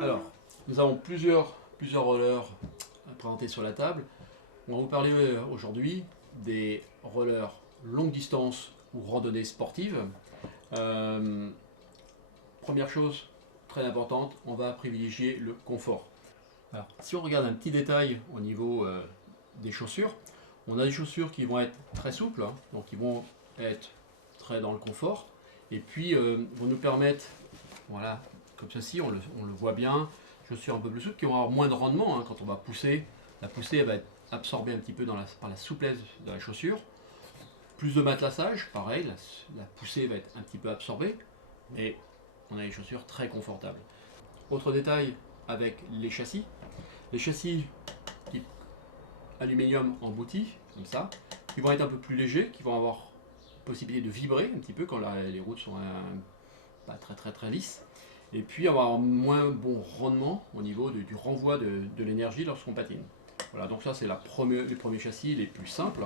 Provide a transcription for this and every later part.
Alors, nous avons plusieurs rollers à présenter sur la table. On va vous parler aujourd'hui des rollers longue distance ou randonnée sportive. Première chose très importante, on va privilégier le confort. Alors, si on regarde un petit détail au niveau des chaussures, on a des chaussures qui vont être très souples, hein, donc qui vont être très dans le confort, et puis vont nous permettre, voilà, comme ceci, on le voit bien, chaussures un peu plus souples qui vont avoir moins de rendement hein, quand on va pousser. La poussée elle va être absorbée un petit peu par la souplesse de la chaussure. Plus de matelassage, pareil, la poussée va être un petit peu absorbée, mais on a des chaussures très confortables. Autre détail avec les châssis. Les châssis type aluminium embouti, comme ça, qui vont être un peu plus légers, qui vont avoir possibilité de vibrer un petit peu quand les routes sont pas très lisses, et puis avoir moins bon rendement au niveau du renvoi de l'énergie lorsqu'on patine. Voilà, donc ça c'est les premiers châssis les plus simples.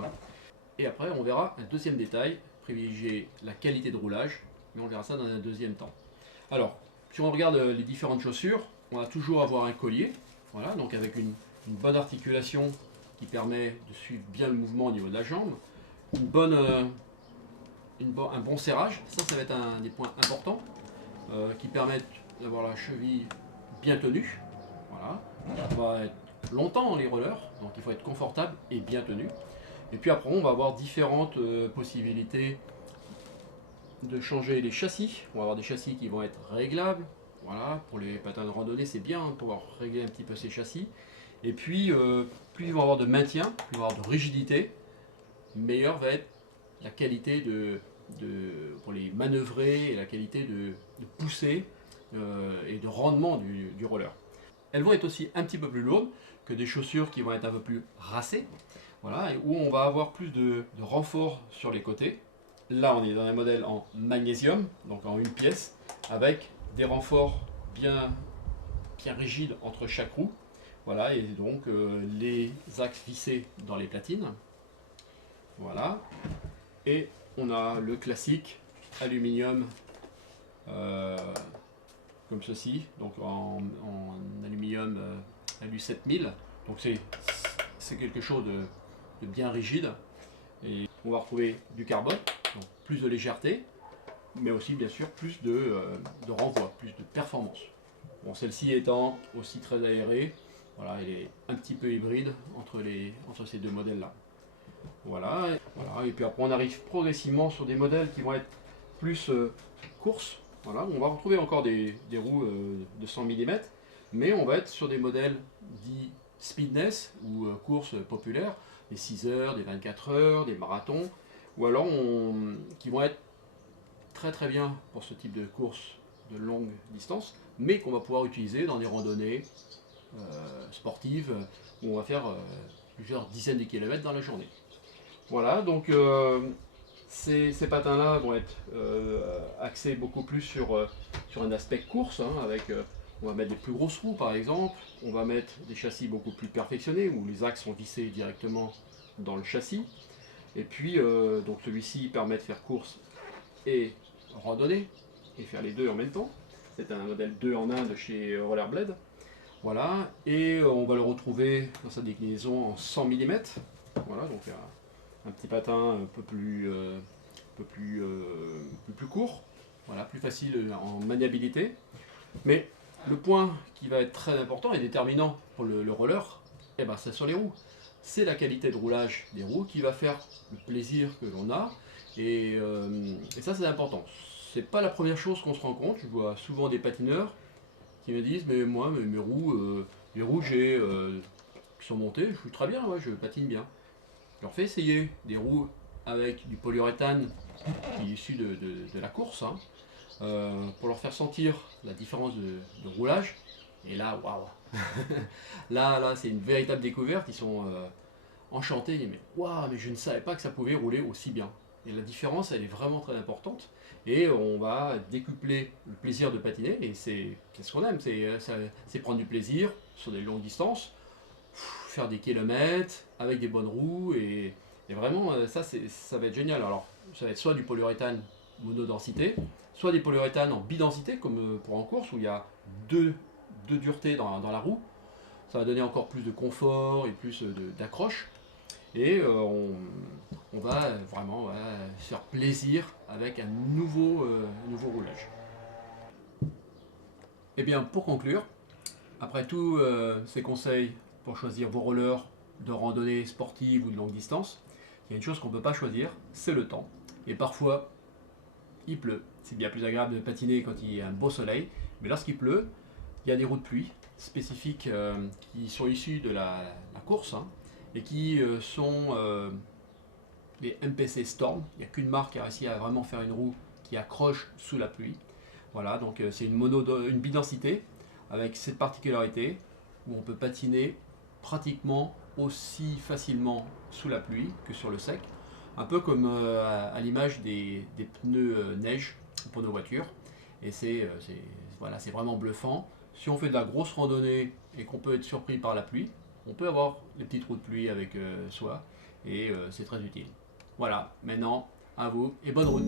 Et après on verra un deuxième détail, privilégier la qualité de roulage, mais on verra ça dans un deuxième temps. Alors, si on regarde les différentes chaussures, on va toujours avoir un collier, voilà, donc avec une bonne articulation qui permet de suivre bien le mouvement au niveau de la jambe, un bon serrage, ça va être un des points importants qui permettent d'avoir la cheville bien tenue. Voilà. On va être longtemps dans les rollers, donc il faut être confortable et bien tenu. Et puis après, on va avoir différentes possibilités de changer les châssis. On va avoir des châssis qui vont être réglables. Voilà, pour les patins de randonnée, c'est bien de pouvoir régler un petit peu ces châssis. Et puis, plus ils vont avoir de maintien, plus ils vont avoir de rigidité, meilleure va être la qualité pour les manœuvrer et la qualité de poussée et de rendement du roller. Elles vont être aussi un petit peu plus lourdes que des chaussures qui vont être un peu plus racées, voilà, et où on va avoir plus de renfort sur les côtés. Là, on est dans un modèle en magnésium, donc en une pièce, avec des renforts bien rigides entre chaque roue. Voilà, et donc les axes vissés dans les platines. Voilà. Et on a le classique aluminium comme ceci, donc en aluminium Alu 7000. Donc c'est quelque chose de bien rigide. Et on va retrouver du carbone, donc plus de légèreté, mais aussi bien sûr plus de renvoi, plus de performance. Bon, celle-ci étant aussi très aérée, voilà, elle est un petit peu hybride entre ces deux modèles-là. Voilà, et puis après on arrive progressivement sur des modèles qui vont être plus course. Voilà, on va retrouver encore des roues de 100 mm, mais on va être sur des modèles dits speedness ou courses populaires, des 6 heures, des 24 heures, des marathons, ou alors qui vont être très bien pour ce type de course de longue distance, mais qu'on va pouvoir utiliser dans des randonnées sportives où on va faire plusieurs dizaines de kilomètres dans la journée. Voilà, donc ces patins-là vont être axés beaucoup plus sur un aspect course, hein, on va mettre des plus grosses roues par exemple, on va mettre des châssis beaucoup plus perfectionnés où les axes sont vissés directement dans le châssis. Et puis, donc celui-ci permet de faire course et randonnée, et faire les deux en même temps. C'est un modèle 2 en 1 de chez Rollerblade. Voilà, et on va le retrouver dans sa déclinaison en 100 mm. Voilà, donc un petit patin plus court, voilà, plus facile en maniabilité. Mais le point qui va être très important et déterminant pour le roller, eh ben, c'est sur les roues. C'est la qualité de roulage des roues qui va faire le plaisir que l'on a. Et ça, c'est important. C'est pas la première chose qu'on se rend compte. Je vois souvent des patineurs qui me disent mais moi, mes roues, les roues qui sont montées, je suis très bien, ouais, je patine bien. Je leur fais essayer des roues avec du polyuréthane qui est issu de la course, hein, pour leur faire sentir la différence de roulage. Et là, waouh. Là, c'est une véritable découverte. Ils sont enchantés. Mais waouh, mais je ne savais pas que ça pouvait rouler aussi bien. Et la différence, elle est vraiment très importante. Et on va décupler le plaisir de patiner. Et c'est ce qu'on aime, c'est prendre du plaisir sur des longues distances, faire des kilomètres avec des bonnes roues. Et vraiment, ça va être génial. Alors, ça va être soit du polyuréthane monodensité, soit des polyuréthanes en bidensité, comme pour en course, où il y a deux duretés dans la roue. Ça va donner encore plus de confort et plus d'accroche. Et on va vraiment se faire plaisir avec un nouveau roulage. Et bien pour conclure, après tous ces conseils pour choisir vos rollers de randonnée sportive ou de longue distance, il y a une chose qu'on ne peut pas choisir, c'est le temps. Et parfois, il pleut. C'est bien plus agréable de patiner quand il y a un beau soleil, mais lorsqu'il pleut, il y a des roues de pluie spécifiques qui sont issues de la course et qui sont les MPC Storm. Il n'y a qu'une marque qui a réussi à vraiment faire une roue qui accroche sous la pluie. Voilà, donc c'est une bidensité avec cette particularité où on peut patiner pratiquement aussi facilement sous la pluie que sur le sec. Un peu comme à l'image des pneus neige pour nos voitures. Et voilà, c'est vraiment bluffant. Si on fait de la grosse randonnée et qu'on peut être surpris par la pluie, on peut avoir les petites roues de pluie avec soi et c'est très utile. Voilà, maintenant à vous et bonne route.